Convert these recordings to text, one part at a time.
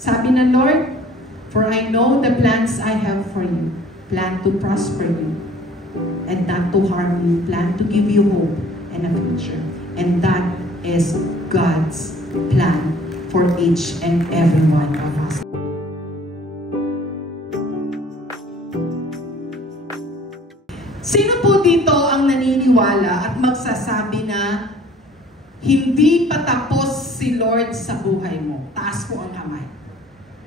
Sabi ng Lord, "For I know the plans I have for you, plan to prosper you, and not to harm you, plan to give you hope and a future." And that is God's plan for each and every one of us. Sino po dito ang naniniwala at magsasabi na hindi pa tapos si Lord sa buhay mo? Taas po ang kamay.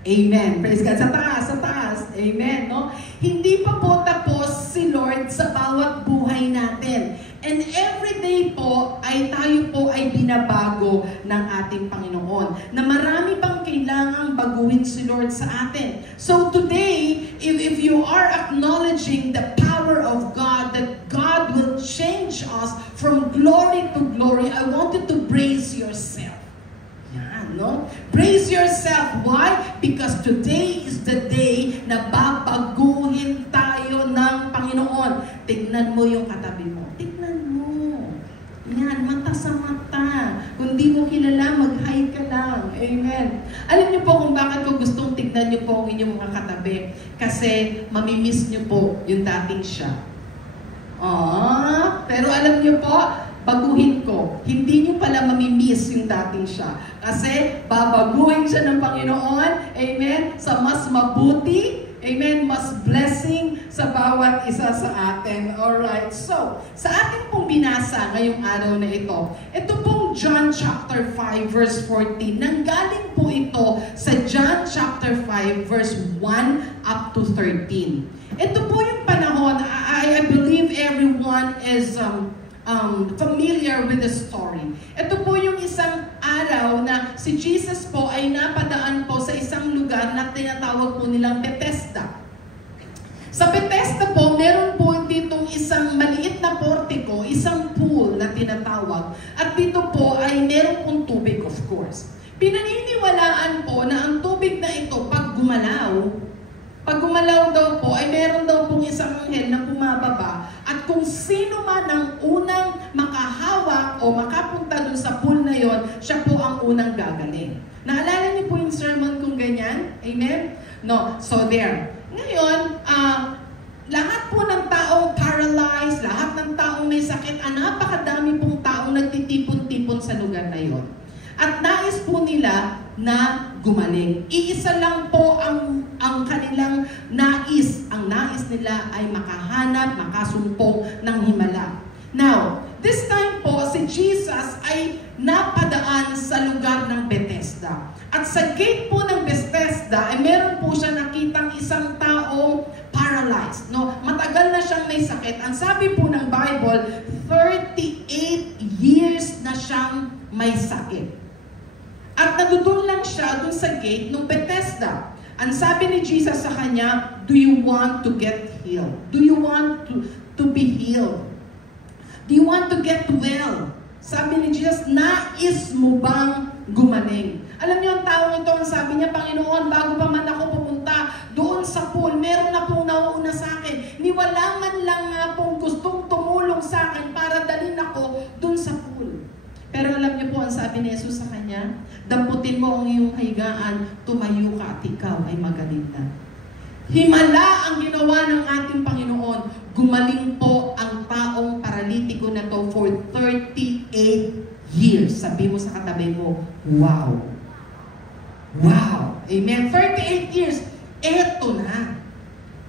Amen. Praise God. Sa taas, sa taas. Amen. No? Hindi pa po tapos si Lord sa bawat buhay natin. And every day po ay tayo po ay binabago ng ating Panginoon. Na marami pang kailangang baguhin si Lord sa atin. So today, if you are acknowledging the power of God, that God will change us from glory to glory, I want you to brace yourself. Yan, no? Brace yourself. Why? Because today is the day na babaguhin tayo ng Panginoon. Tignan mo yung katabi mo. Tignan mo. Yan, mata sa mata. Kung di mo kilala, mag-hi ka lang. Amen. Alam niyo po kung bakit ko gustong tignan niyo po ang inyong mga katabi. Kasi mamimiss niyo po yung dating siya. Pero alam niyo po, baguhin ko. Hindi niyo pala mamimiss yung dating siya. Kasi babaguhin siya ng Panginoon. Amen. Sa mas mabuti. Amen. Mas blessing sa bawat isa sa atin. Alright. So, sa ating pong binasa ngayong araw na ito pong John chapter 5 verse 14. Nanggaling po ito sa John chapter 5 verse 1 up to 13. Ito po yung panahon, I believe everyone is familiar with the story. Ito po yung isang araw na si Jesus po ay napadaan po sa isang lugar na tinatawag po nilang Bethesda. Sa Bethesda po, meron po ditong isang maliit na portico, isang pool na tinatawag. At dito po ay meron pong tubig, of course. Pinaniniwalaan po na ang tubig na ito, pag gumalaw daw po, ay meron daw pong isang anghel na bumababa. At kung sino man ang unang makahawak o makapunta dun sa pool na yon, siya po ang unang gagaling. Naalala niyo po yung sermon kung ganyan? Amen? No. So there. Ngayon, lahat po ng taong paralyzed, lahat ng taong may sakit, napakadami pong taong nagtitipon-tipon sa lugar na yon. At nais po nila na gumaling. Iisa lang po ang kanilang nais. Ang nais nila ay makahanap, makasumpong ng himala. Now, this time po, si Jesus ay napadaan sa lugar ng Bethesda. At sa gate po ng Bethesda, ay meron po siya nakitang isang taong paralyzed. No? Matagal na siyang may sakit. Ang sabi po ng Bible, 38 years na siyang may sakit. At nandun lang siya dun sa gate ng Bethesda. Ang sabi ni Jesus sa kanya, "Do you want to get healed? Do you want to be healed? Do you want to get well?" Sabi ni Jesus, "Nais mo bang gumaling?" Alam niyo ang taong ito, ang sabi niya, "Panginoon, bago pa man ako pumunta doon sa pool, meron na pong nauuna sa akin. Wala man lang nga pong gustong tumulong sa akin para dalhin ako doon sa pool." Pero alam niyo po ang sabi ni Jesus sa kanya, "Damputin mo ang iyong higaan, tumayo ka at ikaw ay magaling na." Himala ang ginawa ng ating Panginoon. Gumaling po ang taong paralitiko na to for 38 years. Sabi mo sa katabi mo, wow. Wow. Amen. 38 years. Eto na.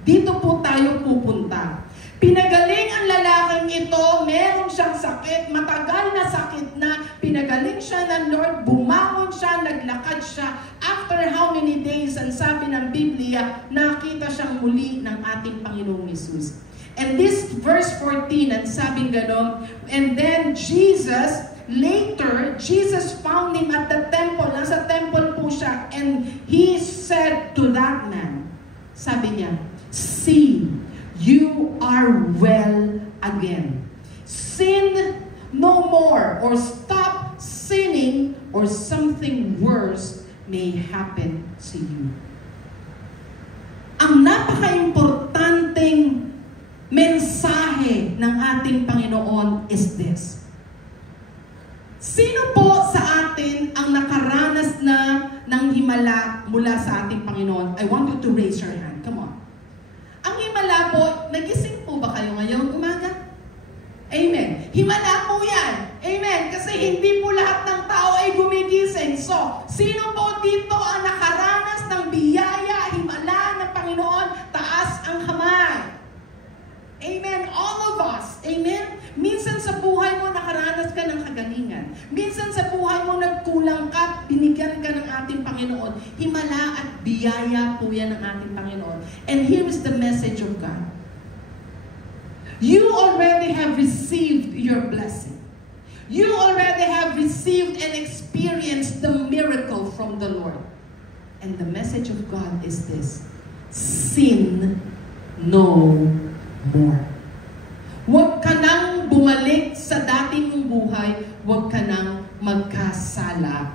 Dito po tayo pupunta. Pinagaling ang lalaking ito, meron siyang sakit, matagal na sakit na, pinagaling siya ng Lord, bumangon siya, naglakad siya. After how many days, ang sabi ng Biblia, nakita siyang muli ng ating Panginoong Jesus. And this verse 14, ang sabing ganon, and then Jesus, later, Jesus found him at the temple, nasa temple po siya, and he said to that man, sabi niya, "See, you are well again. Sin no more, or stop sinning, or something worse may happen to you." Ang napaka-importanteng mensahe ng ating Panginoon is this. Sino po sa atin ang nakaranas na ng himala mula sa ating Panginoon? I want you to raise your hand. Come on. Ang himala po, nagising po ba kayo ngayong umaga? Amen. Himala po yan. Amen. Kasi hindi po lahat ng tao ay gumigising. So, sino po dito ang nakaranas ng biyaya, himala ng Panginoon? Taas ang kamay. Amen. All of us. Amen. Minsan sa buhay mo nakaranas ka ng kagalingan. Minsan sa buhay mo nagkulang ka, binigyan ka ng ating Panginoon. Himala at biyaya po yan ng ating Panginoon. And here is the message of God. You already have received your blessing. You already have received and experienced the miracle from the Lord. And the message of God is this: sin no more. Huwag ka nang bumalik sa dati mong buhay, huwag ka nang magkasala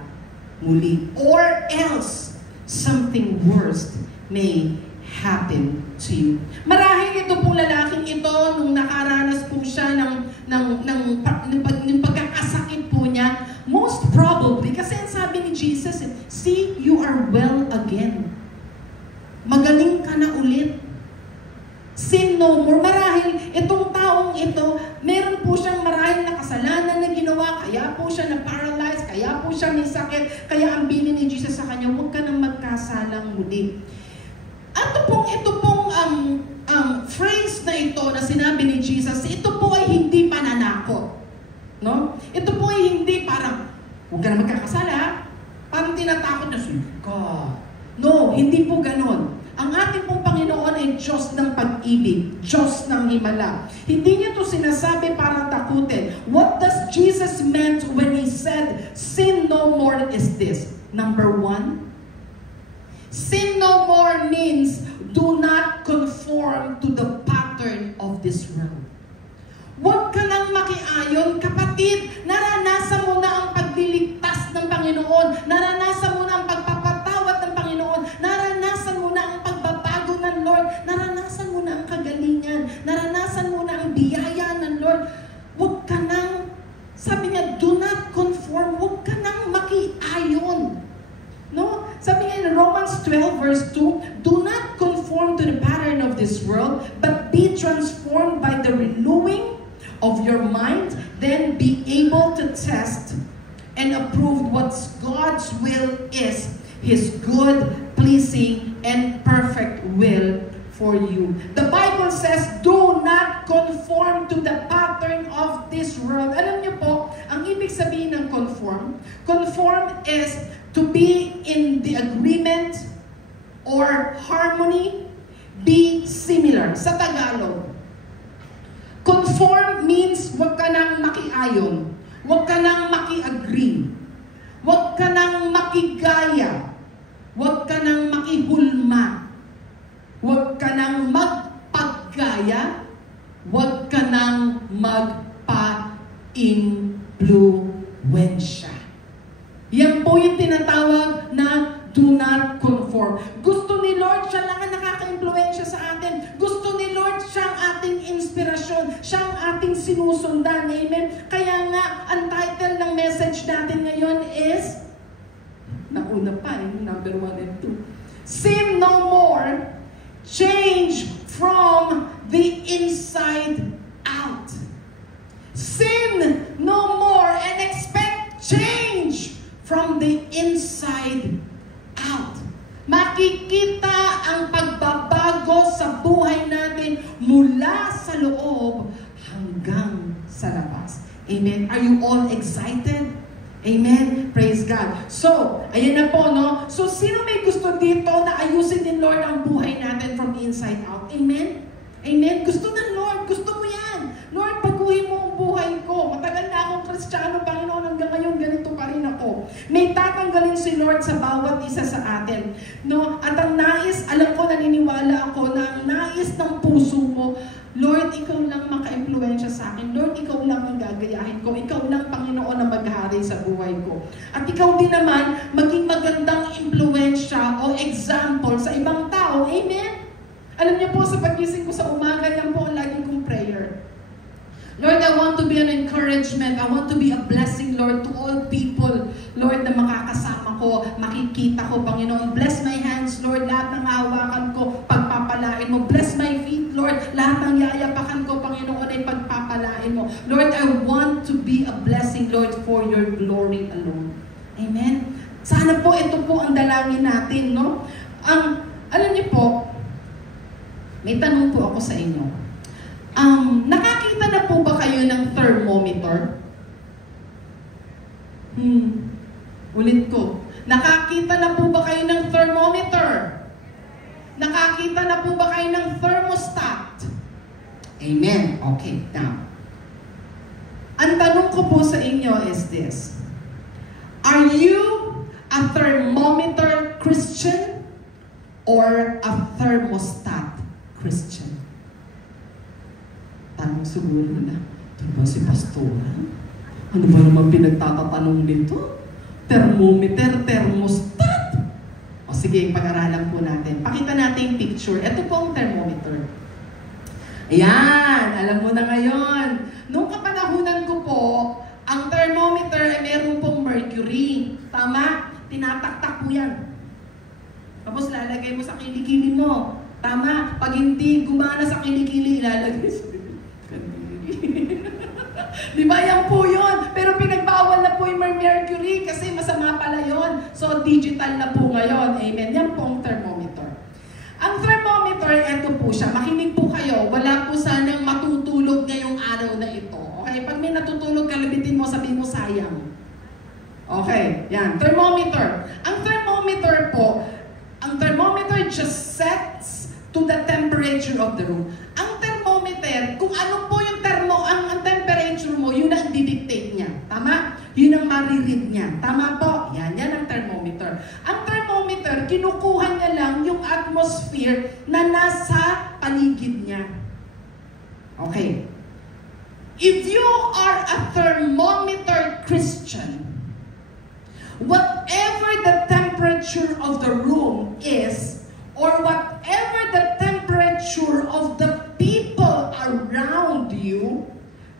muli. Or else, something worse may happen to you. Marahil ito pong lalaking ito, nung nakaranas po siya ng pagkakasakit po niya, most probably, kasi ang sabi ni Jesus, see, you are well again. Magaling ka na ulit. Sin no more. Marahil, itong taong ito, meron po siyang marahil na kasalanan na ginawa, kaya po siya na-paralyze, kaya po siya may sakit, kaya ang bilin ni Jesus sa kanya, huwag ka nang magkasalang muli. Ito pong phrase na ito na sinabi ni Jesus, ito po ay hindi pananakot. No? Ito po ay hindi parang, huwag ka na magkakasala, parang tinatakot na siya. No, hindi po ganon. Ang ating pong Panginoon ay Diyos ng pag-ibig, Diyos ng himala. Hindi niya ito sinasabi para takutin. What does Jesus meant when He said, sin no more is this? Number one, sin no more means do not conform to the pattern of this world. Huwag ka nang makiayon, kapatid. Naranasan mo na ang pagliligtas ng Panginoon. Naranasan mo na ang pagpapatawad ng Panginoon. Naranasan mo na ang pagbabago ng Lord. Naranasan mo na ang kagalingan. Naranasan mo na ang biyaya ng Lord. Huwag ka nang, sabi niya, do not conform. Huwag ka nang makiayon. No? Sabi nga in Romans 12 verse 2, do not conform to the pattern of this world, but be transformed by the renewing of your mind, then be able to test and approve what God's will is, His good, pleasing, and perfect will for you. The Bible says, do not conform to the pattern of this world. Alam niyo po, ang ibig sabihin ng conform, conform is to be in the agreement or harmony, be similar. Sa Tagalog, conform means huwag ka nang makiayon, huwag ka nang maki-agree, huwag ka nang makigaya, huwag ka nang makihulma, huwag ka nang magpaggaya, huwag ka nang magpa-influensya. Yan po yung tinatawag na do not conform. Gusto ni Lord, siya lang ang nakaka-influensya sa atin. Gusto ni Lord, siya ang ating inspirasyon. Siya ang ating sinusundan. Amen? Kaya nga, ang title ng message natin ngayon is, nauna pa number 1 and 2. Sin no more, change from the inside out. Sin no more and expect change from the inside out. Makikita ang pagbabago sa buhay natin mula sa loob hanggang sa labas. Amen? Are you all excited? Amen? Praise God. So, ayan na po, no? So, sino may gusto dito na ayusin din Lord ang buhay natin from the inside out? Amen? Amen? Gusto ng Lord. Gusto mo yan. Lord, baguhin mo ang buhay ko. Matagal na akong Kristiyano, Panginoon, hanggang ngayon ganito pa rin ako. May tatanggalin si Lord sa bawat isa sa atin. No? At ang nais, alam ko, naniniwala ako na ang nais ng puso mo, Lord, ikaw lang maka-impluensya sa akin. Lord, ikaw lang ang gagayahin ko. Ikaw lang, Panginoon, ang maghari sa buhay ko. At ikaw din naman, maging magandang impluensya o example sa ibang tao. Amen? Alam niyo po, sa pagising ko sa umaga, yan po ang laging kong prayer. Lord, I want to be an encouragement. I want to be a blessing, Lord, to all people, Lord, na makakasama ko ko, makikita ko, Panginoon. Bless my hands, Lord, lahat ng hawakan ko, pagpapalain mo. Bless my feet, Lord, lahat ng yayapakan ko, Panginoon, ay pagpapalain mo. Lord, I want to be a blessing, Lord, for your glory alone. Amen? Sana po, ito po ang dalangin natin, no? Alam niyo po, may tanong po ako sa inyo. Nakakita na po ba kayo ng thermometer? Ulit ko. Nakakita na po ba kayo ng thermometer? Nakakita na po ba kayo ng thermostat? Amen. Okay, now. Ang tanong ko po sa inyo is this. Are you a thermometer Christian or a thermostat Christian? Tanong siguro na, ito ba si Pastora? Ano ba naman pinagtatatanong dito? Thermometer, thermostat? O sige, pag-aralan po natin. Pakita natin yung picture. Ito po ang thermometer. Ayan, alam mo na ngayon. Nung kapanahunan ko po, ang thermometer ay meron pong mercury. Tama? Tinataktak po yan. Tapos lalagay mo sa kilikili mo. Tama? Pag hindi gumana sa kilikili, ilalagay sa kilikili. Di ba? Yan po yun. Pero pinagbawal na po yung mercury kasi masama pala yun. So, digital na po ngayon. Amen. Yan po ang thermometer. Ang thermometer, ito po siya. Makinig po kayo. Wala po sanang matutulog ngayong araw na ito. Okay? Pag may natutulog, kalabitin mo, sabihin mo sayang. Okay. Yan. Thermometer. Ang thermometer po, ang thermometer just sets to the temperature of the room. Ang thermometer, kung ano po yung ang temperature mo, yun ang didictate niya. Tama? Yun ang mariread niya. Tama po? Yan ang thermometer. Ang thermometer, kinukuha niya lang yung atmosphere na nasa paligid niya. Okay. If you are a thermometer Christian, whatever the temperature of the room is, or whatever the temperature of the people around you,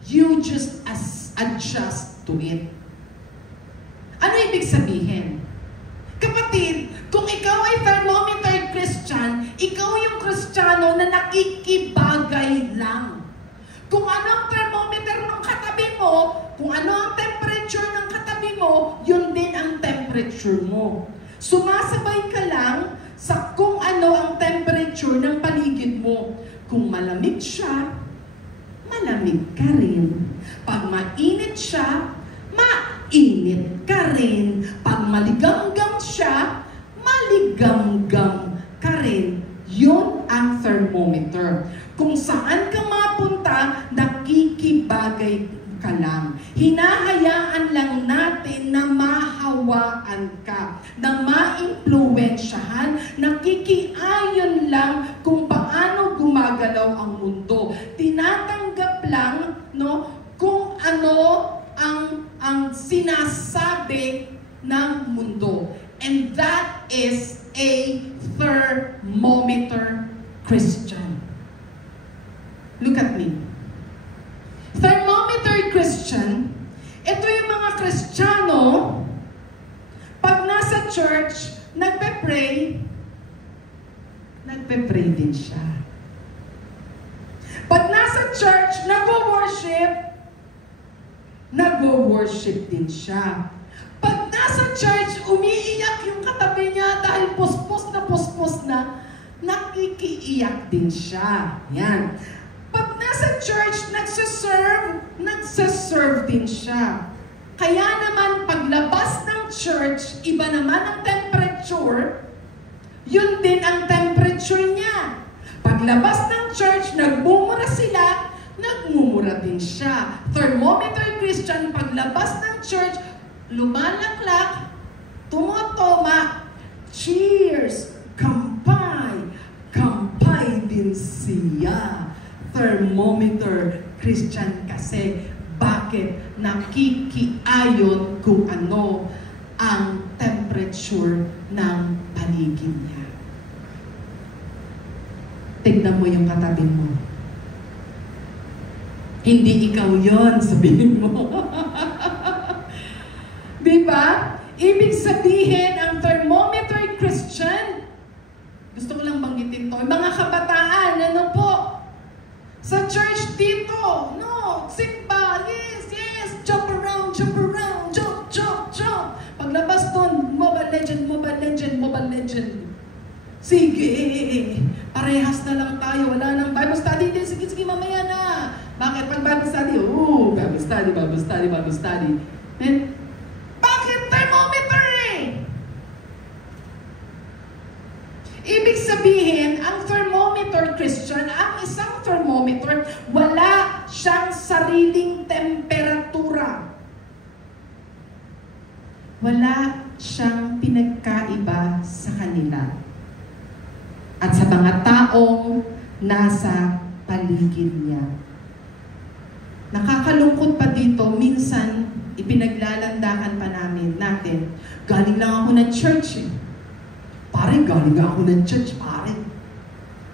you just adjust to it. Ano ibig sabihin? Kapatid, kung ikaw ay thermometer Christian, ikaw yung Kristiyano na nakikibagay lang. Kung ano ang thermometer ng katabi mo, kung ano ang temperature ng katabi mo, yun din ang temperature mo. Sumasabay ka lang sa kung ano ang temperature ng paligid mo. Kung malamig siya, malamig ka rin. Pag mainit siya, mainit ka rin. Pag maligamgam siya, maligamgam ka rin. Yun ang thermometer. Kung saan ka mapunta, nakikibagay ka lang. Hinahayaan lang natin na mahawaan ka, na maimpluwensyahan, nakikiayon lang kung paano gumagalaw ang mundo. Tinatanggap lang, no, kung ano ang sinasabi ng mundo. And that is a thermometer Christian. Look at me. Thermometer Christian, ito yung mga Kristiyano, pag nasa church, nagpe-pray din siya. Pag nasa church, nag-worship din siya. Pag nasa church, umiiyak yung katabi niya dahil puspos na, nakikiiyak din siya. Yan. Pag nasa church, nagsaserve din siya. Kaya naman, paglabas ng church, iba naman ang temperature, yun din ang temperature niya. Paglabas ng church, nagmumura sila, nagmumura din siya. Thermometer Christian, paglabas ng church, lumalaklak, tumutoma, cheers, kampay din siya. Thermometer Christian kasi. Bakit? Nakikiayon kung ano ang temperature ng paligid niya. Tignan mo yung katabi mo. Hindi ikaw yon, sabihin mo. Diba? Ibig sabihin, ang thermometer Christian, gusto ko lang banggitin to, mga kabataan, ano po? Sa church dito, no, sit ba, yes, jump around, jump, paglabas doon, Mobile Legend. Sige, parehas na lang tayo, wala nang Bible study din, sige, mamaya na. Bakit? Pag Bible study, Bible study. And, bakit thermometer Ibig sabihin, ang thermometer Christian, ang isang thermometer, wala siyang sariling temperatura. Wala siyang pinagkaiba sa kanila. At sa mga taong nasa paligid niya. Nakakalungkot pa dito, minsan ipinaglalandakan pa natin. Galing lang ako ng church Pare, galing ako ng church, pare.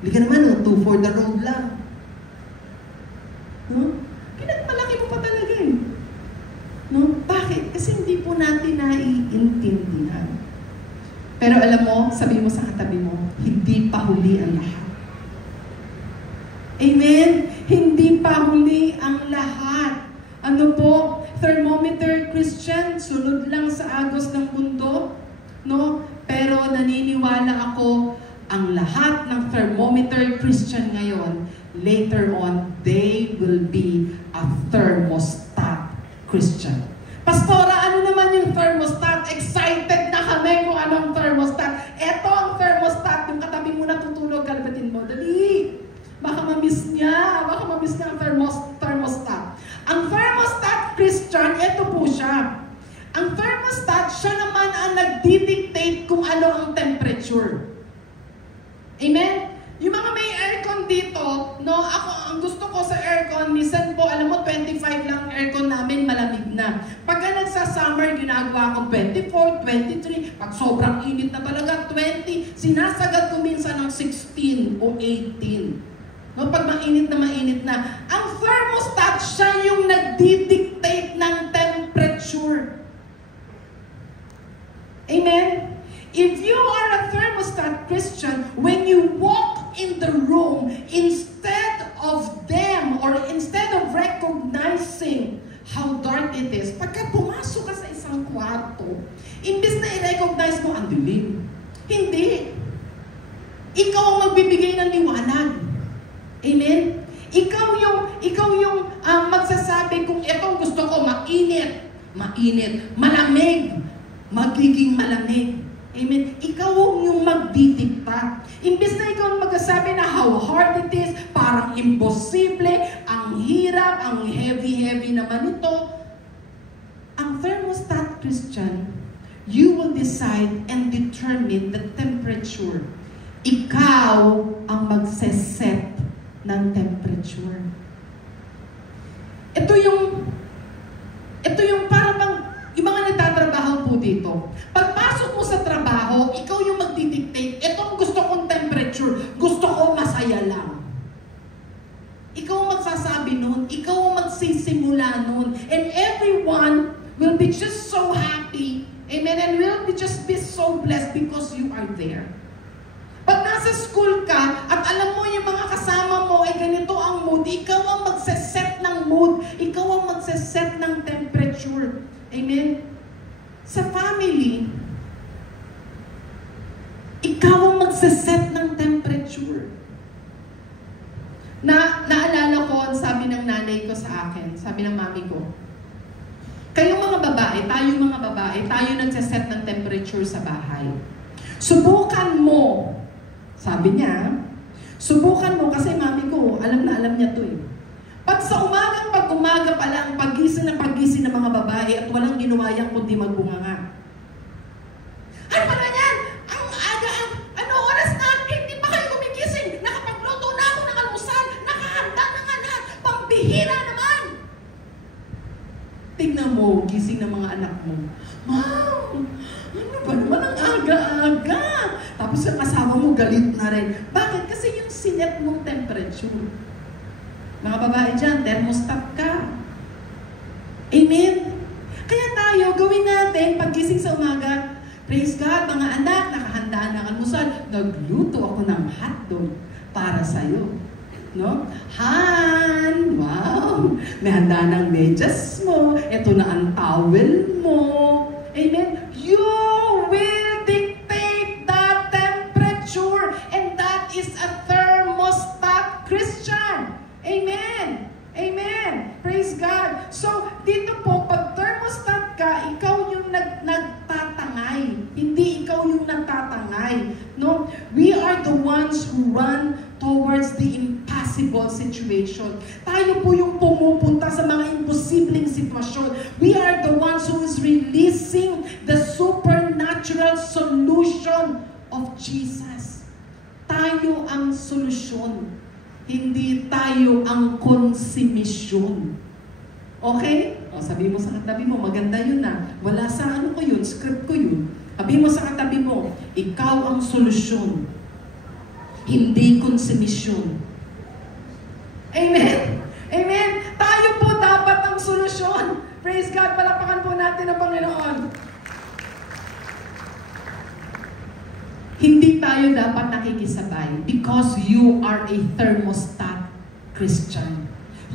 Hindi ka naman, 2 for the road lang. No? Pinagmalaki mo pa talaga No? Bakit? Kasi hindi po natin naiintindihan. Pero alam mo, sabi mo sa katabi mo, hindi pa huli ang lahat. Amen? Hindi pa huli ang lahat. Ano po? Thermometer Christian, sunod lang sa agos ng mundo. No? Pero naniniwala ako, ang lahat ng thermometer Christian ngayon, later on, they will be a thermostat Christian. Pastora, ano naman yung thermostat? Excited na kami kung anong thermostat. Ito ang thermostat, yung katabi mo natutulog, galabatin mo. Dali! Baka mamiss niya ang thermostat. Ang thermostat Christian, ito po siya. Ang thermostat, siya naman ang nagdidictate kung ano ang temperature. Amen? Yung mga may aircon dito, no, ako, ang gusto ko sa aircon, minsan po, alam mo, 25 lang aircon namin, malamig na. Pagka nagsa-summer, ginagawa ko 24, 23, pag sobrang init na talaga, 20, sinasagad ko minsan ng 16 o 18. No, pag mainit na. Ang thermostat, siya yung nagdidictate ng temperature. Amen? If you are a thermostat Christian, when you walk in the room, instead of recognizing how dark it is, pagka pumasok ka sa isang kwarto, imbes na i-recognize mo, ang dilim. Hindi. Ikaw ang magbibigay ng liwanag. Amen? Ikaw yung magsasabi kung itong gusto ko, mainit, malamig, magiging malamig. Amen? Ikaw yung magdidikta. Imbes na ikaw magsasabi na how hard it is, parang imposible, ang hirap, ang heavy naman ito. Ang thermostat Christian, you will decide and determine the temperature. Ikaw ang magseset ng temperature. Ito yung parang yung mga nagtatrabaho po dito. Pagpasok mo sa trabaho, ikaw yung magdidictate. Itong gusto kong temperature, gusto ko masaya lang. Ikaw ang magsasabi nun, ikaw ang magsisimula nun, and everyone will be just so happy, amen, and will be just be so blessed because you are there. Pag nasa school ka, at alam mo yung mga kasama mo, ay ganito ang mood, ikaw ang magseset ng mood, ikaw ang magseset ng temperature. Amen? Sa family, ikaw ang magseset ng temperature. Naalala ko, sabi ng nanay ko sa akin, sabi ng mami ko, kayong mga babae, tayo nagseset ng temperature sa bahay. Subukan mo, sabi niya, subukan mo, kasi mami ko, alam na alam niya to Pag umaga pa lang, pagising ng mga babae at walang ginawa yan kundi magbunganga. Ano ba na yan? Ang aga, ano oras na? Hindi pa kayo gumigising. Nakapagluto na ako ng almusal. Nakahanda na nga lahat. Pambihira naman. Tingnan mo, gising ng mga anak mo. Mom, ano ba naman ang aga-aga? Tapos yung kasama mo galit na rin. Bakit? Kasi yung sinet mong temperature. Mga babae dyan, thermostat ka. Amen? Kaya tayo, gawin natin, paggising sa umaga, praise God, mga anak, nakahanda ng almusal, nagluto ako ng hotdog para sa'yo. No? Han, wow, may handa ng medyas mo, ito na ang towel mo. Amen? You will dictate the temperature, and that is a thermostat Christian. Amen? Amen. Praise God. So, dito po, pag thermostat ka, ikaw yung nagtatangay. Hindi ikaw yung nagtatangay. No? We are the ones who run towards the impossible situation. Tayo po yung pumupunta sa mga imposibleng sitwasyon. We are the ones who is releasing the supernatural solution of Jesus. Tayo ang solusyon. Hindi tayo ang konsumisyon. Okay? O, sabi mo sa katabi mo, maganda yun na. Wala sa ano ko yun, script ko yun. Sabi mo sa katabi mo, ikaw ang solusyon. Hindi konsumisyon. Amen? Amen? Tayo po dapat ang solusyon. Praise God, palakpakan po natin ang Panginoon. Hindi tayo dapat nakikisabay because you are a thermostat Christian.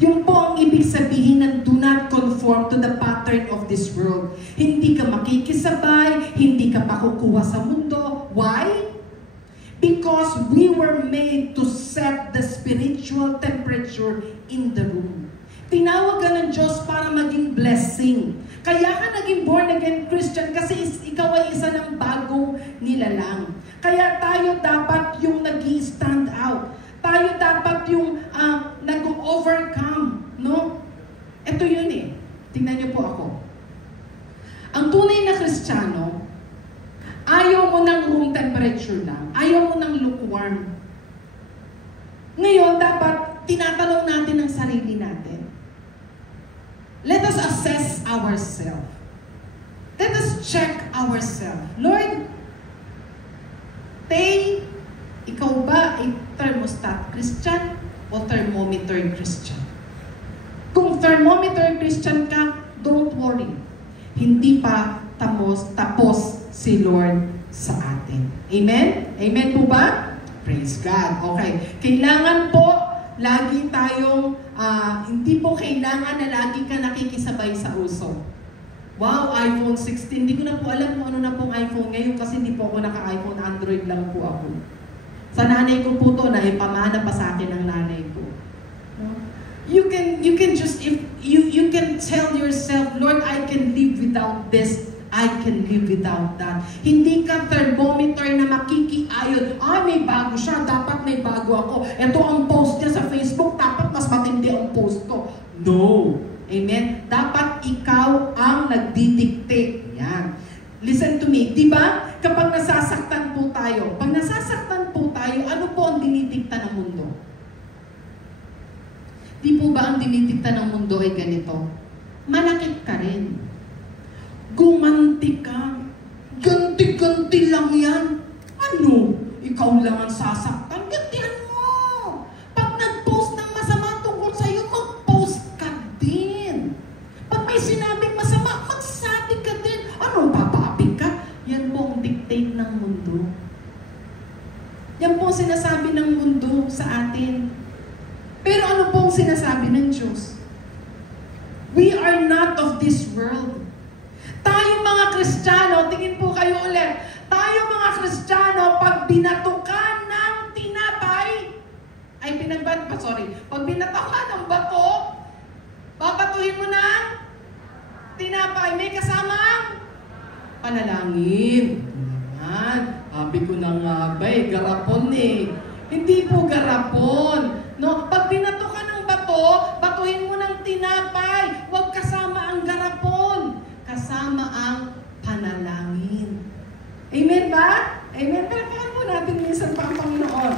Yung po ang ibig sabihin ng do not conform to the pattern of this world. Hindi ka makikisabay, hindi ka pakukuha sa mundo. Why? Because we were made to set the spiritual temperature in the room. Tinawag ka ng Diyos para maging blessing. Kaya ka naging born again Christian kasi ikaw ay isa ng bagong nilalang. Kaya tayo dapat yung nag-i-stand out. Tayo dapat yung nag-overcome. No? Ito yun eh. Tingnan niyo po ako. Ang tunay na Kristiyano, ayaw mo ng room temperature lang. Ayaw mo ng lukewarm. Ngayon, dapat tinatanong natin ang sarili natin. Let us assess ourselves. Let us check ourselves. Lord, ikaw ba ay thermostat Christian o thermometer Christian? Kung thermometer Christian ka, don't worry. Hindi pa tapos si Lord sa atin. Amen? Amen po ba? Praise God. Okay. Kailangan po, lagi tayong, hindi po kailangan na lagi ka nakikisabay sa uso. Wow, iPhone 16. Hindi ko na po alam kung ano na pong iPhone ngayon kasi hindi po ako naka-iPhone, Android lang po ako. Sa nanay ko po to, naipamana pa sa akin ng nanay ko. You can just, if you can tell yourself, Lord, I can live without this. I can live without that. Hindi ka thermometer na makikiayon. May bago siya, dapat may bago ako. Ito ang post niya sa Facebook, dapat mas matindi ang post ko. No. Amen? Dapat ikaw ang nagdidictate. Yan. Listen to me. Diba? Kapag nasasaktan po tayo, ano po ang dinidikta ng mundo? Di po ba ang dinidikta ng mundo ay ganito? Manakit ka rin. Gumanti ka. Ganti-ganti lang yan. Ano? Ikaw lang ang sasaktan. Gantihan mo. Pag nag-post ng masama tungkol sa'yo, mag-post ka din. Pag may sinabing masama, magsabi ka din. Ano, papaapig ka? Yan po ang dictate ng mundo. Yan po ang sinasabi ng mundo sa atin. Pero ano po ang sinasabi ng Diyos? We are not of this world. Tayo mga Kristiyano, tingin po kayo ulit, tayo mga Kristiyano, pag binato ka ng tinapay, pag binato ka ng bato, babatuhin mo ng tinapay, may kasamang panalangin. Sabi ko na nga ba garapon eh. Hindi po garapon. No? Pag binato ka ng bato, batuhin mo ng tinapay. Huwag kasama ang garapon. Kasama ang panalangin. Amen ba? Amen. Palakpakan po natin minsan pa ang Panginoon.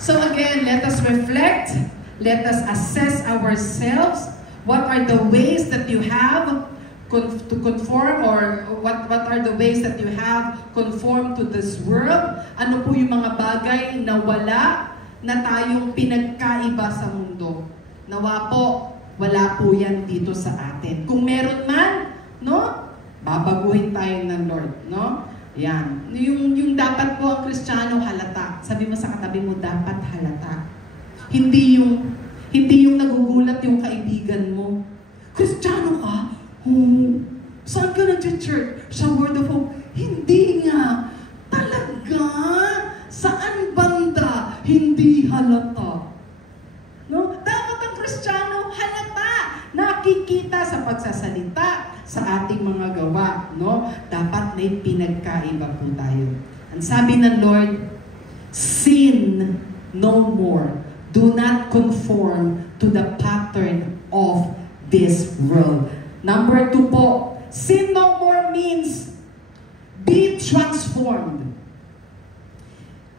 So again, let us reflect. Let us assess ourselves. What are the ways that you have to conform, or what are the ways that you have conform to this world? Ano po yung mga bagay na wala na tayong pinagkaiba sa mundo? Nawa po, Wala po yan dito sa atin. Kung meron man, no? Babaguhin tayo ng Lord, no? Yan. Yung dapat po ang Kristiyano halata. Sabi mo sa katabi mo, dapat halata. Hindi yung nagugulat yung kaibigan mo. Kristiyano ka? Saan ka nag-church? Sa Word of Hope? Hindi nga. Talaga? Saan banda? Hindi halata. No? Dapat ang Kristiyano halata. Nakikita sa pagsasalita, sa ating mga gawa, no? Dapat may pinagkaiba po tayo. Ang sabi ng Lord, sin no more. Do not conform to the pattern of this world. Number 2 po, sin no more means be transformed.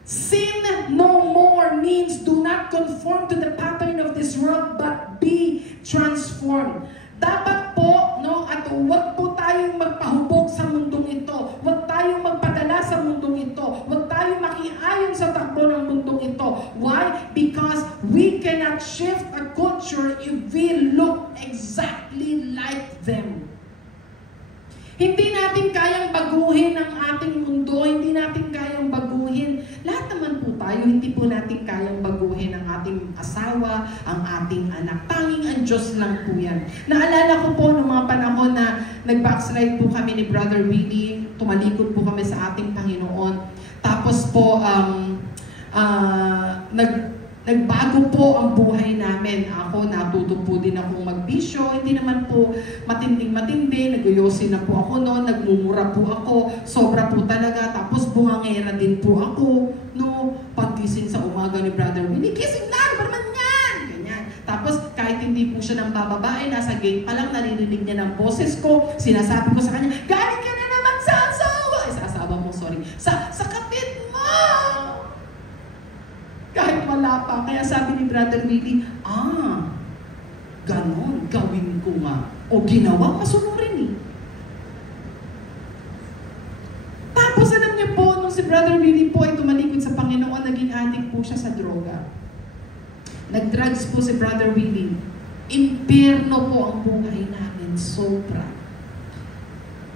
Sin no more means do not conform to the pattern of this world, but be transformed. Dapat po, no, at huwag po tayong magpahubog sa mundong ito. Huwag tayong magpadala sa mundong ito. Huwag tayong makiayon sa takbo ng mundong ito. Why? Because we cannot shift a culture if we look exactly like them. Hindi natin kayang baguhin ang ating mundo, hindi natin kayang baguhin. Lahat naman po tayo, hindi po natin kayang baguhin ang ating asawa, ang ating anak. Tanging ang Diyos lang po yan. Naalala ko po noong mga panahon na nag-backslide po kami ni Brother Willie, tumalikod po kami sa ating Panginoon. Tapos po, nagbago po ang buhay namin. Ako, natuto po din akong magbisyo. Hindi naman po matinding-matindi. Nag-uyosi na po ako noon. Nagmumura po ako. Sobra po talaga. Tapos bungangera din po ako. No, pagkising sa umaga ni Brother Willie, kising na! Ano ba naman yan? Ganyan. Tapos kahit hindi po siya ng bababae, nasa gate pa lang, naririnig niya ng boses ko. Sinasabi ko sa kanya, galing ka na naman sa asawa! Sa asawa mo, sorry. Sa kapit mo! Kahit wala pa. Kaya sabi ni Brother Willie, ganon, gawin ko nga. O ginawa, masunurin eh. Tapos alam niyo po, nung si Brother Willie po ay tumalikod sa Panginoon, naging addict po siya sa droga. Nag-drugs po si Brother Willie. Impierno po ang buhay namin. Sobra.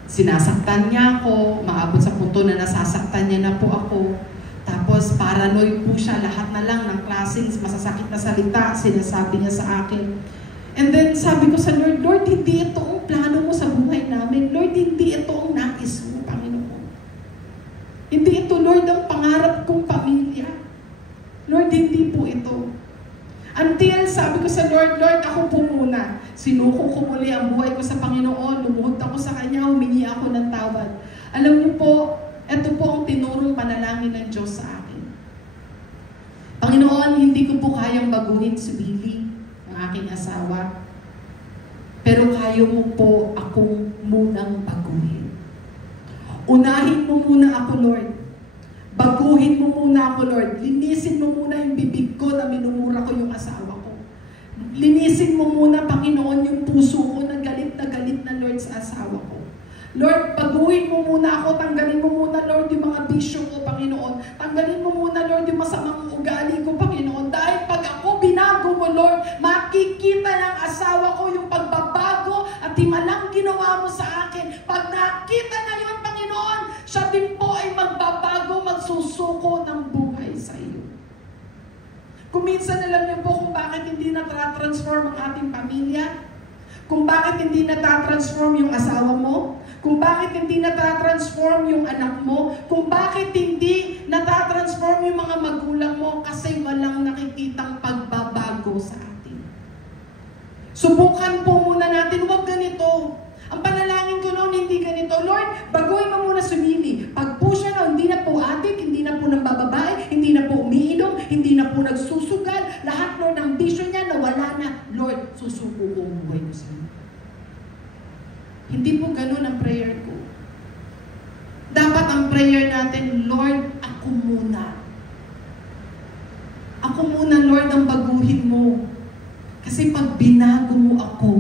Sinasaktan niya ako, maabot sa punto na nasasaktan niya na po ako. Tapos paranoid po siya, lahat na lang ng klaseng masasakit na salita, sinasabi niya sa akin. And then sabi ko sa Lord, Lord, hindi ito ang plano mo sa buhay namin. Lord, hindi ito ang nais mo, Panginoon. Hindi ito, Lord, ang pangarap kong pamilya. Lord, hindi po ito. Until sabi ko sa Lord, Lord, ako po muna. Sinuko ko muli ang buhay ko sa Panginoon, lumuhod ako sa Kanya, humingi ako ng tawad. Alam niyo po, ito po ang tinurong panalangin ng Diyos sa akin. Panginoon, hindi ko po kayang baguhin si Billy, ang aking asawa. Pero kaya mo po akong munang baguhin. Unahin mo muna ako, Lord. Baguhin mo muna ako, Lord. Linisin mo muna yung bibig ko na minumura ko yung asawa ko. Linisin mo muna, Panginoon, yung puso ko na galit na Lord, sa asawa ko. Lord, baguhin mo muna ako, tanggalin mo muna, Lord, yung mga bisyo ko, Panginoon. Tanggalin mo muna, Lord, yung masamang ugali ko, Panginoon. Dahil pag ako binago mo, Lord, makikita ng asawa ko yung pagbabago at himalang ginawa mo sa akin. Pag nakita na yun, Panginoon, siya din po ay magbabago, magsusuko ng buhay sa iyo. Kung minsan alam niyo po kung bakit hindi natatransform ang ating pamilya, kung bakit hindi natatransform yung asawa mo, kung bakit hindi natatransform yung anak mo, kung bakit hindi natatransform yung mga magulang mo, kasi walang nakikitang pagbabago sa atin. Subukan po muna natin, huwag ganito. Ang panalangin ko noon, hindi ganito. Lord, baguhin mo muna si Millie. Pag po siya na, hindi na po adik, hindi na po ng bababae, hindi na po umiinom, hindi na po nagsusugal, lahat, Lord, ng bisyo niya, nawala na. Lord, susuko ko ang buhay ko sa iyo. Hindi po ganun ang prayer ko. Dapat ang prayer natin, Lord, ako muna. Ako muna, Lord, ang baguhin mo. Kasi pag binago mo ako,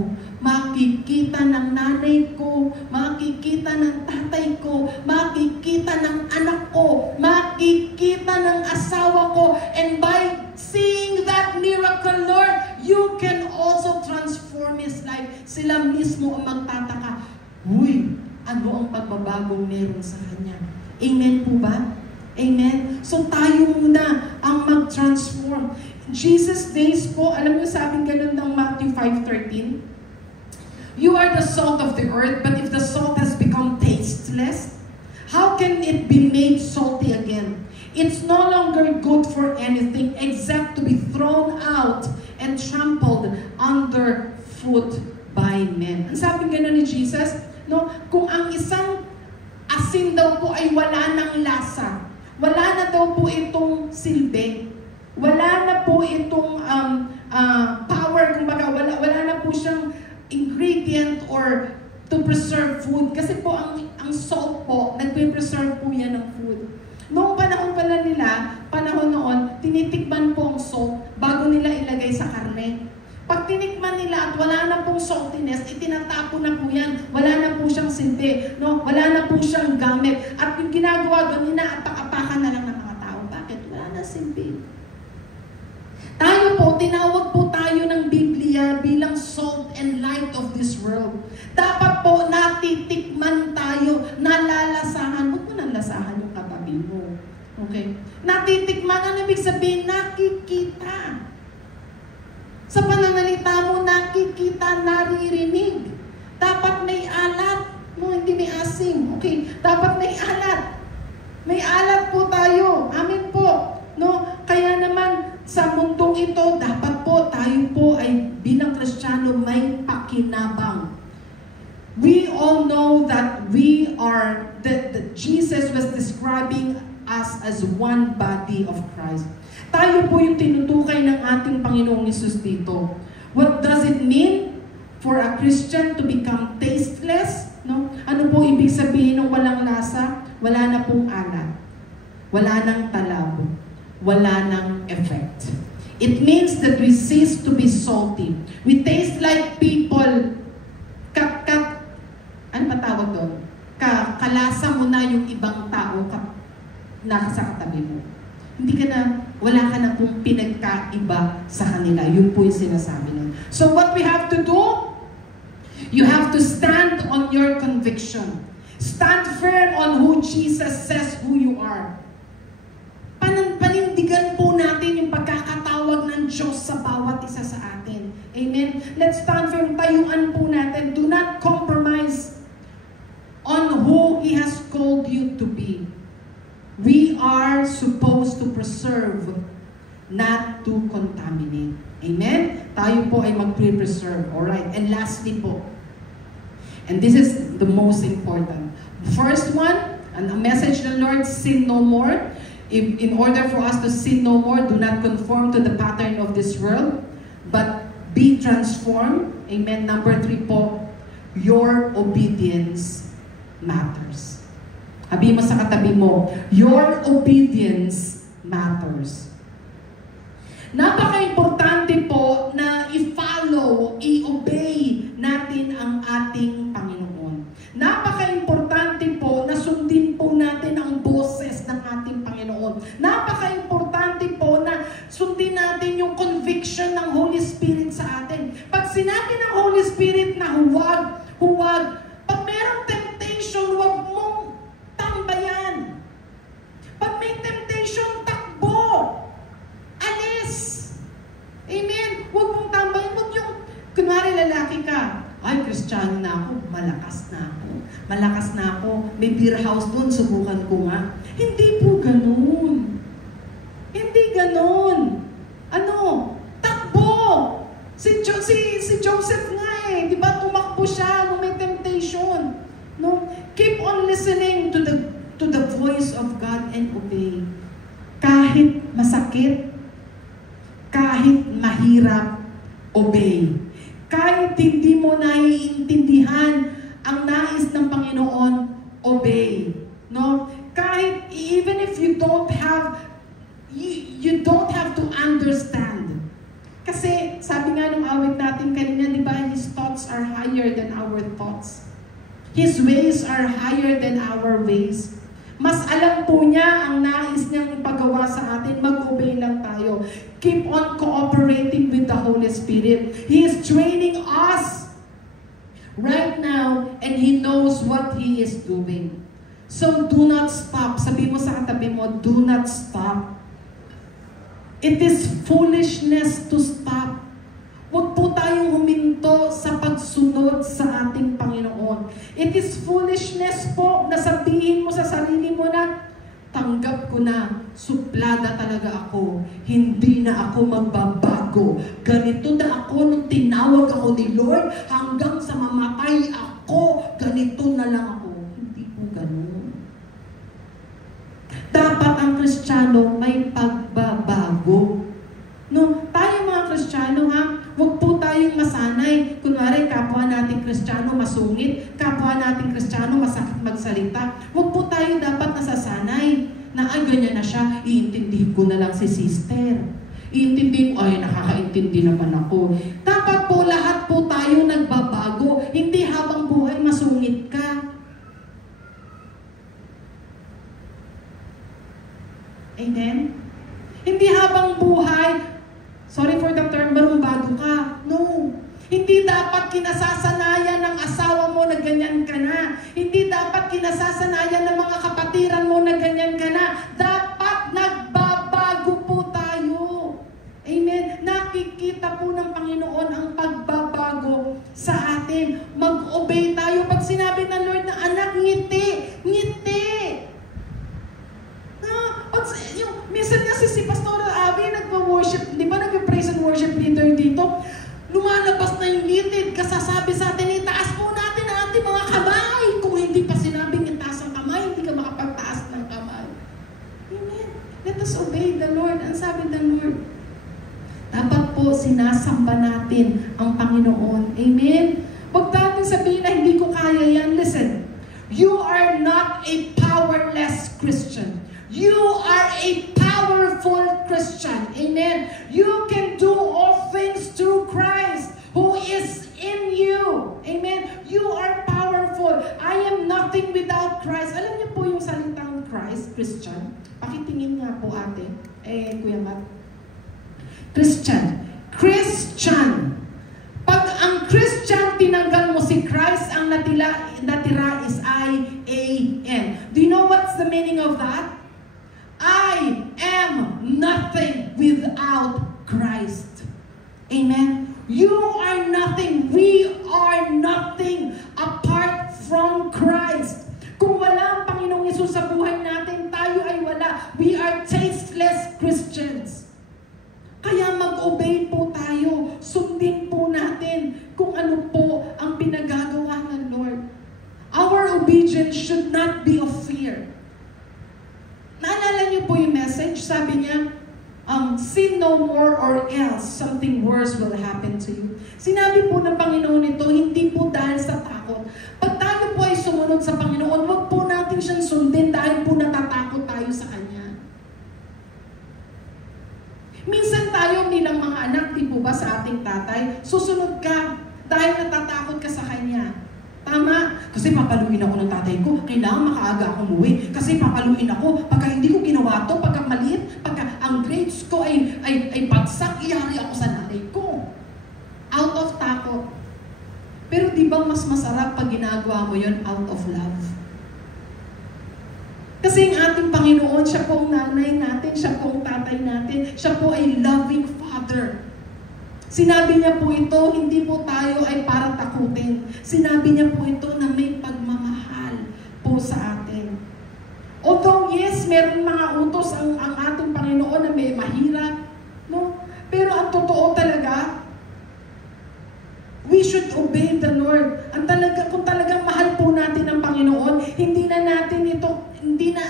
makikita ng nanay ko, makikita ng tatay ko, makikita ng anak ko, makikita ng asawa ko, and by seeing that miracle, Lord, you can also transform transform his life, sila mismo ang magtataka, "Uy, ano ang pagbabagong meron sa kanya?" Amen po ba? Amen? So tayo muna ang mag-transform. Jesus days po, alam niyo sabi ganun ng Matthew 5:13, "You are the salt of the earth, but if the salt has become tasteless, how can it be made salty again? It's no longer good for anything except to be thrown out and trampled underfoot by men." Ang sabi ganun ni Jesus, no? Kung ang isang asin daw po ay wala ng lasa, wala na daw po itong silbi, wala na po itong power, kumbaga, wala na po siyang ingredient or to preserve food. Kasi po ang salt po, nagpe-preserve po yan ng food. Noong panahon pala nila, panahon noon, tinitikman po ang salt bago nila ilagay sa karne. Pag tinikman nila at wala na pong saltiness, itinatapo na po yan. Wala na po siyang silbi, no? Wala na po siyang gamit. At yung ginagawa doon, inaapak-apakan na lang ng mga tao. Bakit? Wala na silbi. Tayo po, tinawag po tayo ng Biblia bilang salt and light of this world. Dapat po natitikman tayo, nalalasahan. Huwag mo nang lasahan yung katabi mo. Okay? Natitikman, ano ibig sabihin? Nakikita. Sa pananalita mo, nakikita, naririnig. Dapat may alat. No, hindi may asim. Okay? Dapat may alat. May alat po tayo. Amen po. No? Kaya naman, sa mundong ito, dapat po tayo po ay bilang Kristiyano may pakinabang. We all know that we are, that Jesus was describing us as one body of Christ. Tayo po yung tinutukay ng ating Panginoong Hesus dito. What does it mean for a Christian to become tasteless? No? Ano po ibig sabihin ng walang lasa? Wala na pong alat. Wala nang talab. Wala nang effect. It means that we cease to be salty. We taste like people. Ano matawag doon? Kalasa mo na yung ibang tao na sa katabi mo. Hindi ka na, wala ka na pong pinagkaiba sa kanila. Yun po yung sinasabi nila. So what we have to do? You have to stand on your conviction. Stand firm on who Jesus says who you are. Panindigan po natin yung pagkakatawag ng Diyos sa bawat isa sa atin. Amen? Let's stand firm. Tayuan po natin. Do not compromise on who He has called you to be. We are supposed to preserve, not to contaminate. Amen? Tayo po ay mag-preserve. Alright? And lastly po, and this is the most important. First one, and a message ng Lord, sin no more. In order for us to sin no more, do not conform to the pattern of this world, but be transformed. Amen? Number 3 po, your obedience matters. Sabi mo sa katabi mo, your obedience matters. Napaka-importante po na i-follow, i-obey natin ang ating Panginoon. Napaka-importante po na sundin po natin ang boses ng ating Panginoon. Napaka-importante po na sundin natin yung conviction ng Holy Spirit sa atin. Pag sinabi ng Holy Spirit na huwag, pag merong temptation, huwag mong tambayan. Pag may temptation, takbo. Alis. Amen? Huwag mong tambayan. Huwag yung, kunwari lalaki ka, ay, Kristiyano na ako, malakas na ako. Malakas na ako. May beer house doon, subukan ko nga. Hindi po ganun. Hindi ganun. Ano? Takbo! Si Joseph nga eh. Di ba? Tumakbo siya nung may temptation. No? Keep on listening to the voice of God and obey. Kahit masakit, kahit mahirap, obey. Kahit hindi mo naiintindihan ang nais ng Panginoon, obey. No? Kahit even if you don't have to understand. Kasi sabi nga ng awit natin kanina, di ba, His thoughts are higher than our thoughts. His ways are higher than our ways. Mas alam po niya ang nais niyang ipagawa sa atin, mag-obey lang tayo. Keep on cooperating with the Holy Spirit. He is training us knows what He is doing. So do not stop. Sabi mo sa katabi mo, do not stop. It is foolishness to stop. Huwag po tayong huminto sa pagsunod sa ating Panginoon. It is foolishness po na sabihin mo sa sarili mo na, tanggap ko na, suplada talaga ako. Hindi na ako magbabago. Ganito na ako nung tinawag ako ni Lord hanggang sa mamatay ako. Ganito na lang ako. Hindi po ganun. Dapat ang Kristiyano may pagbabago. No, tayo mga Kristiyano huwag po tayong masanay. Kunwari, kapwa nating Kristiyano masungit, kapwa nating Kristiyano masakit magsalita. Huwag po tayo dapat nasasanay na ganyan na siya, iintindihin ko na lang si sister. Iintindihin ko, nakakaintindi naman ako. Dapat po lahat po tayo nagbabago. Hindi habang buhay masungit ka. Amen? Hindi habang buhay, sorry for the term, barumbado ka. No. Hindi dapat kinasasanayan ng asawa mo na ganyan ka na. Hindi dapat kinasasanayan ng mga kapatiran mo na ganyan ka na. Dapat nagbabago po tayo. Amen? Nakikita po ng Panginoon ang pagbabago sa atin. Mag-obey tayo. Pag sinabi ng Lord na anak, ngiti. Ngiti. Minsan nga si Pastor Abby nagwa-worship, di ba nag-praise and worship leader dito? Lumalabas na yung ngitid, kasasabi sa atin, itaas po natin ang ating mga kamay. Kung hindi pa sinabing itaas ang kamay, hindi ka makapagtaas ng kamay. Amen. Let us obey the Lord. Ang sabi ng Lord, dapat po sinasamba natin ang Panginoon. Amen. Huwag natin sabihin na hindi ko kaya yan. Listen, you are not a powerless Christian. You are a powerful Christian. Amen. You can do all things through Christ who is in you. Amen. You are powerful. I am nothing without Christ. Alam niyo po yung salitang Christ, Christian? Pakitingin nga po ate. Kuya Matt. Christian. Christian. Pag ang Christian, tinanggal mo si Christ, ang natira is I-A-N. Do you know what's the meaning of that? I am nothing without Christ. Amen? You are nothing. We are nothing apart from Christ. Kung wala ang Panginoong Yesus sa buhay natin, tayo ay wala. We are tasteless Christians. Kaya mag-obey po tayo. Sundin po natin kung ano po ang pinagagawa ng Lord. Our obedience should not be of fear. Naalala niyo po yung message? Sabi niya, sin no more or else something worse will happen to you. Sinabi po ng Panginoon ito, hindi po dahil sa takot. Pag tayo po ay sumunod sa Panginoon, wag po natin siyang sundin dahil po natatakot tayo sa Kanya. Minsan tayo bilang mga anak, di po ba sa ating tatay, susunod ka dahil natatakot ka sa Kanya. Tama. Kasi papaluin ako ng tatay ko. Kailangan makaaga akong umuwi. Kasi papaluin ako. Pagka hindi ko ginawa to, pagka maliit, pagka ang grades ko ay bagsak, iyari ako sa nanay ko. Out of takot. Pero di ba mas masarap pag ginagawa mo yun out of love? Kasi ang ating Panginoon, siya po ang nanay natin, siya po ang tatay natin, siya po ay loving Father. Sinabi niya po ito, hindi po tayo ay para takutin. Sinabi niya po ito na may pagmamahal po sa atin. Although yes, meron mga utos ang ating Panginoon na may mahirap, no? Pero ang totoo talaga, we should obey the Lord. Kung talagang mahal po natin ang Panginoon,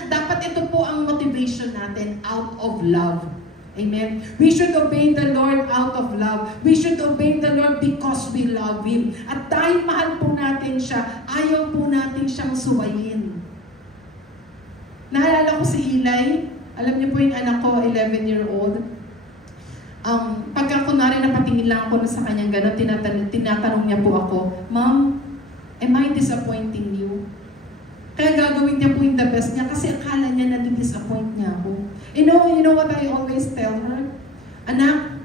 dapat ito po ang motivation natin out of love. Amen. We should obey the Lord out of love. We should obey the Lord because we love Him. At dahil mahal po natin siya, ayaw po natin siyang suwayin. Naalala ko si Eli. Alam niyo po yung anak ko, 11-year-old. Pagka kunwari napatingin lang ako sa kanyang gano'n, tinatanong niya po ako, Mom, am I disappointing you? Kaya gagawin niya po yung the best niya kasi akala niya na disappoint niya ako. You know what I always tell her? Anak,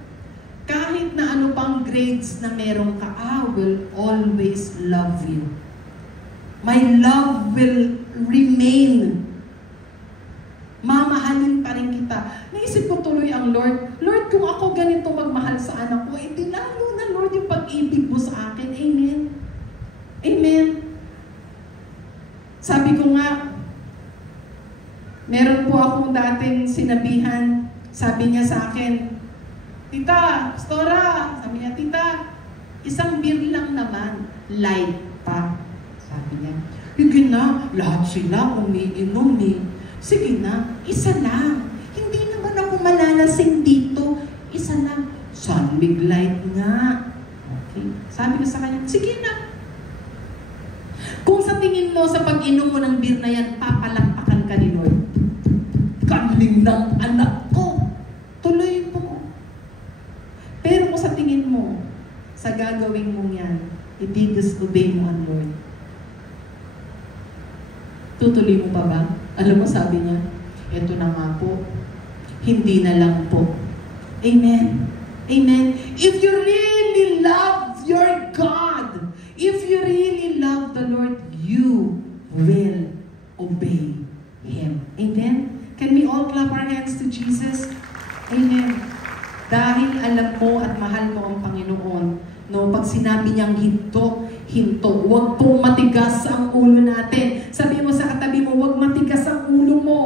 kahit na ano pang grades na meron ka, I will always love you. My love will remain. Mamahalin pa rin kita. Naisip ko tuloy ang Lord, Lord, kung ako ganito magmahal sa anak ko, lalo na Lord yung pag-ibig mo sa akin. Amen. Amen. Sabi ko nga, meron po akong dating sinabihan, sabi niya sa akin, Tita, Pastora, sabi niya, Tita, isang beer lang naman, light pa. Sabi niya, sige na, lahat sila umiinom eh. Sige na, isa lang. Hindi naman ako malalasing dito. Isa lang. Sunbig light nga. Okay. Sabi ko sa kanya, sige na. Kung sa tingin mo, sa pag-inom mo ng beer na yan, papalakpakan ka ni Lord. Galing ng anak ko. Tuloy mo. Pero kung sa tingin mo, sa gagawin mo yan, i-disobey mo ang Lord. Tutuloy mo pa ba? Alam mo, sabi niya, eto na nga po, hindi na lang po. Amen? Amen? If you really love your God, if you really love the Lord, you will obey Him. Amen? Can we all clap our hands to Jesus? Amen. Dahil alam mo at mahal mo ang Panginoon, no, pag sinabi niyang hinto, hinto. Huwag pong matigas ang ulo natin. Sabi mo sa katabi mo, huwag matigas ang ulo mo.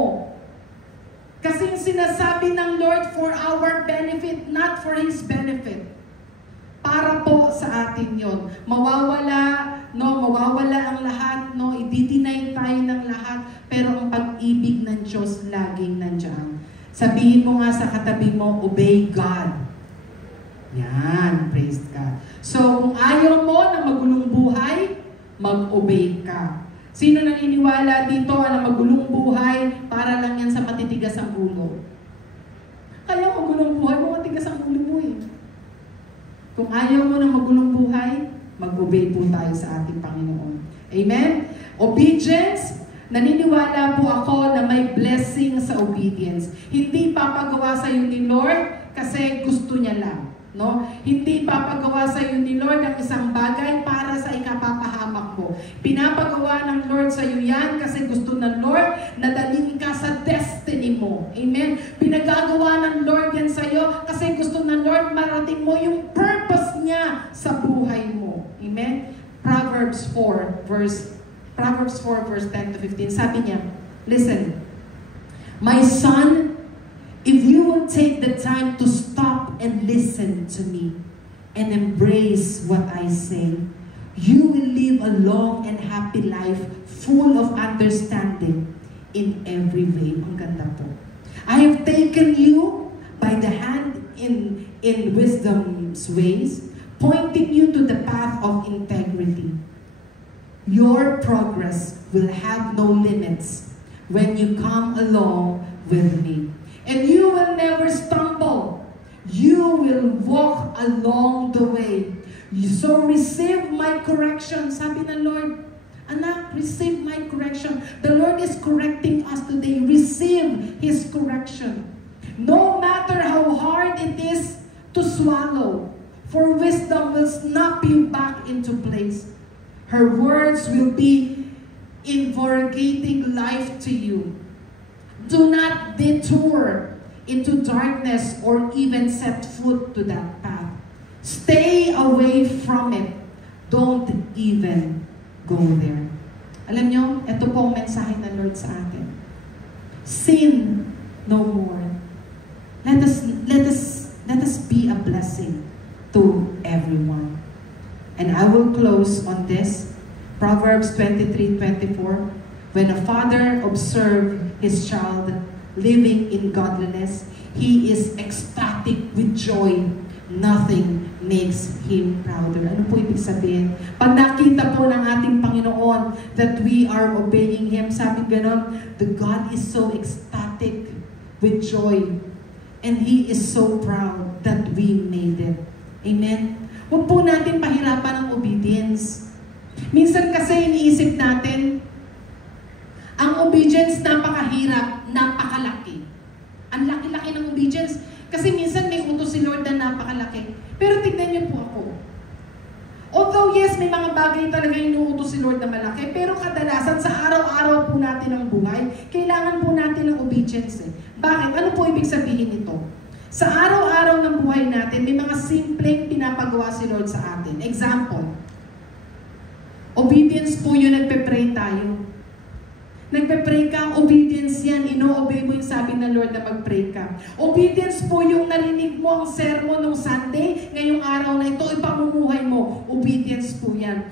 Kasi sinasabi ng Lord for our benefit, not for His benefit. Para po sa atin yon. Mawawala ang lahat, no, i-deny tayo ng lahat, pero ang pag-ibig ng Diyos laging nandiyan. Sabihin mo nga sa katabi mo, obey God. Yan, praise God. So, kung ayaw mo na magulong buhay, mag-obey ka. Sino naniniwala dito na magulong buhay para lang yan sa matitigas ang ulo? Kaya magulong buhay, matigas ang ulo mo eh. Kung ayaw mo na magulong buhay, mag-obey po tayo sa ating Panginoon. Amen? Obedience, naniniwala po ako na may blessing sa obedience. Hindi papagawa sa iyo ni Lord kasi gusto niya lang. No? Hindi papagawa sa iyo ni Lord ang isang bagay para sa ikapapahamak mo. Pinapagawa ng Lord sa iyo yan kasi gusto ng Lord na dalhin ka sa destiny mo. Amen? Pinagagawa ng Lord yan sa iyo kasi gusto ng Lord marating mo yung purpose niya sa buhay mo. Amen? Proverbs 4 verse 10 to 15. Sabi niya, listen, my son, if you will take the time to stop and listen to me and embrace what I say, you will live a long and happy life full of understanding in every way. Ang ganda po. I have taken you by the hand in wisdom's ways, pointing you to the path of integrity. Your progress will have no limits when you come along with me. And you will never stumble. You will walk along the way. So receive my correction. Sabi ng Lord, anak, receive my correction. The Lord is correcting us today. Receive His correction. No matter how hard it is to swallow, for wisdom will snap you back into place. Her words will be invigorating life to you. Do not detour into darkness or even set foot to that path. Stay away from it. Don't even go there. Alam nyo, ito po ang mensahe ng Lord sa atin. Sin no more. Let us be a blessing to everyone. And I will close on this. Proverbs 23:24. When a father observes his child living in godliness, he is ecstatic with joy. Nothing makes him prouder. Ano po ibig sabihin? Pag nakita po ng ating Panginoon that we are obeying Him, sabi ganon, the God is so ecstatic with joy. And He is so proud that we made it. Amen? Huwag po natin pahirapan ang obedience. Minsan kasi iniisip natin, ang obedience napakahirap, napakalaki. Ang laki-laki ng obedience. Kasi minsan may utos si Lord na napakalaki. Pero tignan niyo po ako. Although yes, may mga bagay talaga inuutos si Lord na malaki, pero kadalasan sa araw-araw po natin ng buhay, kailangan po natin ng obedience. Bakit? Ano po ibig sabihin nito? Sa araw-araw ng buhay natin, may mga simpleng pinapagawa si Lord sa atin. Example, obedience po yung nagpe-pray tayo. Nagpe-pray ka, obedience yan. Ino-obey mo yung sabi ng Lord na mag-pray ka. Obedience po yung narinig mo ang sermon ng Sunday, ngayong araw na ito, ipamumuhay mo. Obedience po yan.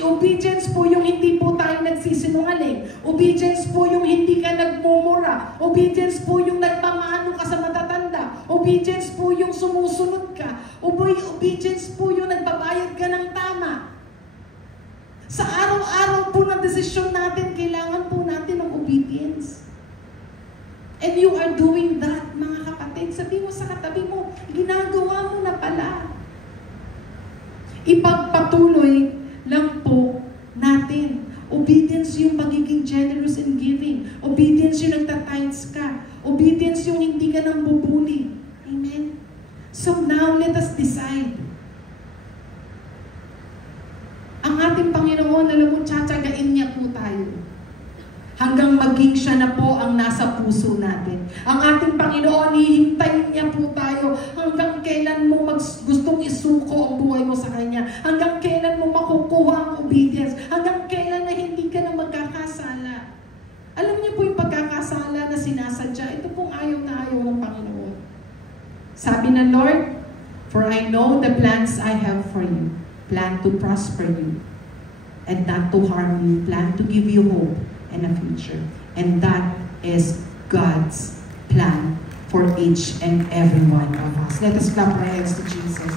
Obedience po yung hindi po tayo nagsisinungaling. Obedience po yung hindi ka nagmumura. Obedience po yung nagmamano ka sa matatanda. Obedience po yung sumusunod ka. Obedience po yung nagbabayad ka ng tama. Sa araw-araw po ng desisyon natin, kailangan po natin ng obedience. And you are doing that, mga kapatid. Sabi mo sa katabi mo, ginagawa mo na pala. Ipagpatuloy lang po natin. Obedience yung pagiging generous in giving. Obedience yung nagtatimes ka. Obedience yung hindi ka nang bubuli. Amen? So now, let us decide. Ang ating Panginoon, alam mo, tsatsagain niya po tayo. Hanggang maging siya na po ang nasa puso natin. Ang ating Panginoon, hihintayin niya po tayo hanggang kailan mo gustong isuko ang buhay mo sa Kanya. Hanggang kailan mo makukuha ang obedience. Hanggang kailan na hindi ka na magkakasala. Alam niyo po yung pagkakasala na sinasadya, ito pong ayaw na ayaw ng Panginoon. Sabi ng Lord, "For I know the plans I have for you. Plan to prosper you and not to harm you. Plan to give you hope and a future." And that is God's plan for each and every one of us. Let us clap our hands to Jesus.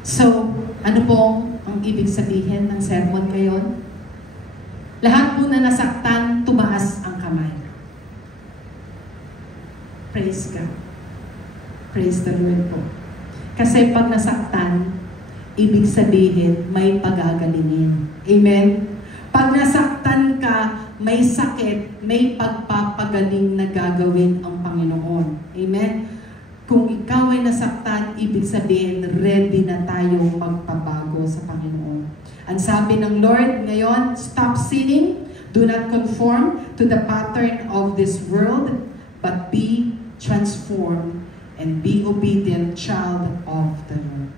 So, ano po ang ibig sabihin ng sermon ngayon? Lahat po na nasaktan, tumaas ang kamay. Praise God. Praise the Lord po. Kasi pag nasaktan, ibig sabihin, may pagagalingin. Amen? Pag nasaktan ka, may sakit, may pagpapagaling na gagawin ang Panginoon. Amen? Kung ikaw ay nasaktan, ibig sabihin, ready na tayong magpabago sa Panginoon. Ang sabi ng Lord ngayon, stop sinning, do not conform to the pattern of this world, but be transformed and be obedient child of the Lord.